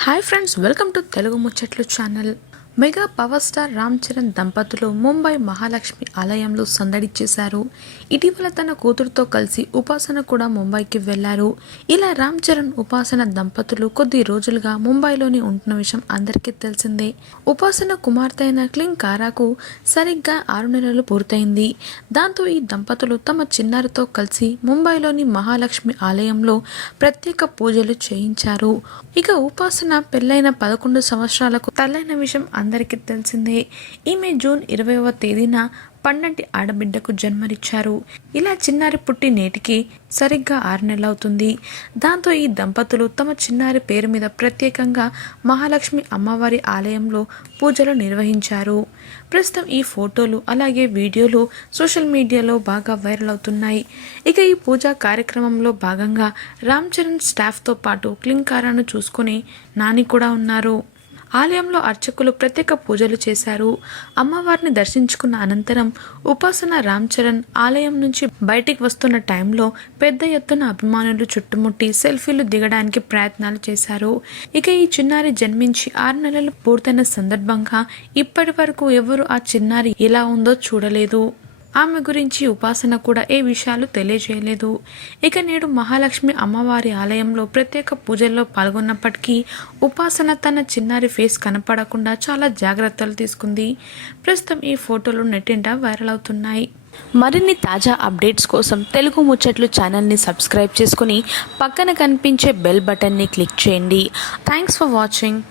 Hi friends welcome to Telugu Muchatlu channel mega power star Ram Charan దంపతులు ముంబై మహాలక్ష్మి ఆలయంలో సందడి చేశారు. ఇటీవల తన కూతురుతో కలిసి ఉపాసన కూడా ముంబైకి వెళ్ళారు. ఇలా రామ్ చరణ్ ఉపాసన దంపతులు కొద్ది రోజులుగా ముంబైలోని ఉంటున్న విషయం అందరికీ తెలిసిందే. ఉపాసన కుమార్తె అయిన క్లింగ్ కారాకు సరిగ్గా ఆరు నెలలు పూర్తయింది. దాంతో ఈ దంపతులు తమ చిన్నారితో కలిసి ముంబైలోని మహాలక్ష్మి ఆలయంలో ప్రత్యేక పూజలు చేయించారు. ఇక ఉపాసన పెళ్ళైన పదకొండు సంవత్సరాలకు తల్లైన విషయం అందరికీ తెలిసిందే. ఈమె జూన్ ఇరవైవ తేదీన పన్నంటి ఆడబిడ్డకు జన్మనిచ్చారు. ఇలా చిన్నారి పుట్టి నేటికి సరిగ్గా ఆరు నెలలవుతుంది. దాంతో ఈ దంపతులు తమ చిన్నారి పేరు మీద ప్రత్యేకంగా మహాలక్ష్మి అమ్మవారి ఆలయంలో పూజలు నిర్వహించారు. ప్రస్తుతం ఈ ఫోటోలు అలాగే వీడియోలు సోషల్ మీడియాలో బాగా వైరల్ అవుతున్నాయి. ఇక ఈ పూజా కార్యక్రమంలో భాగంగా రామ్ చరణ్ స్టాఫ్తో పాటు క్లింకారాను చూసుకుని నాని కూడా ఉన్నారు. ఆలయంలో అర్చకులు ప్రత్యేక పూజలు చేశారు. అమ్మవారిని దర్శించుకున్న అనంతరం ఉపాసన రామ్ చరణ్ ఆలయం నుంచి బయటికి వస్తున్న టైంలో పెద్ద ఎత్తున అభిమానులు చుట్టుముట్టి సెల్ఫీలు దిగడానికి ప్రయత్నాలు చేశారు. ఇక ఈ చిన్నారి జన్మించి ఆరు నెలలు పూర్తయిన సందర్భంగా ఇప్పటి వరకు ఎవరు ఆ చిన్నారి ఎలా ఉందో చూడలేదు. ఆమె గురించి ఉపాసన కూడా ఏ విషయాలు తెలియజేయలేదు. ఇక నేడు మహాలక్ష్మి అమ్మవారి ఆలయంలో ప్రత్యేక పూజల్లో పాల్గొన్నప్పటికీ ఉపాసన తన చిన్నారి ఫేస్ కనపడకుండా చాలా జాగ్రత్తలు తీసుకుంది. ప్రస్తుతం ఈ ఫోటోలు నెట్టింట వైరల్ అవుతున్నాయి. మరిన్ని తాజా అప్డేట్స్ కోసం తెలుగు ముచ్చట్లు ఛానల్ని సబ్స్క్రైబ్ చేసుకుని పక్కన కనిపించే బెల్ బటన్ని క్లిక్ చేయండి. Thanks for watching.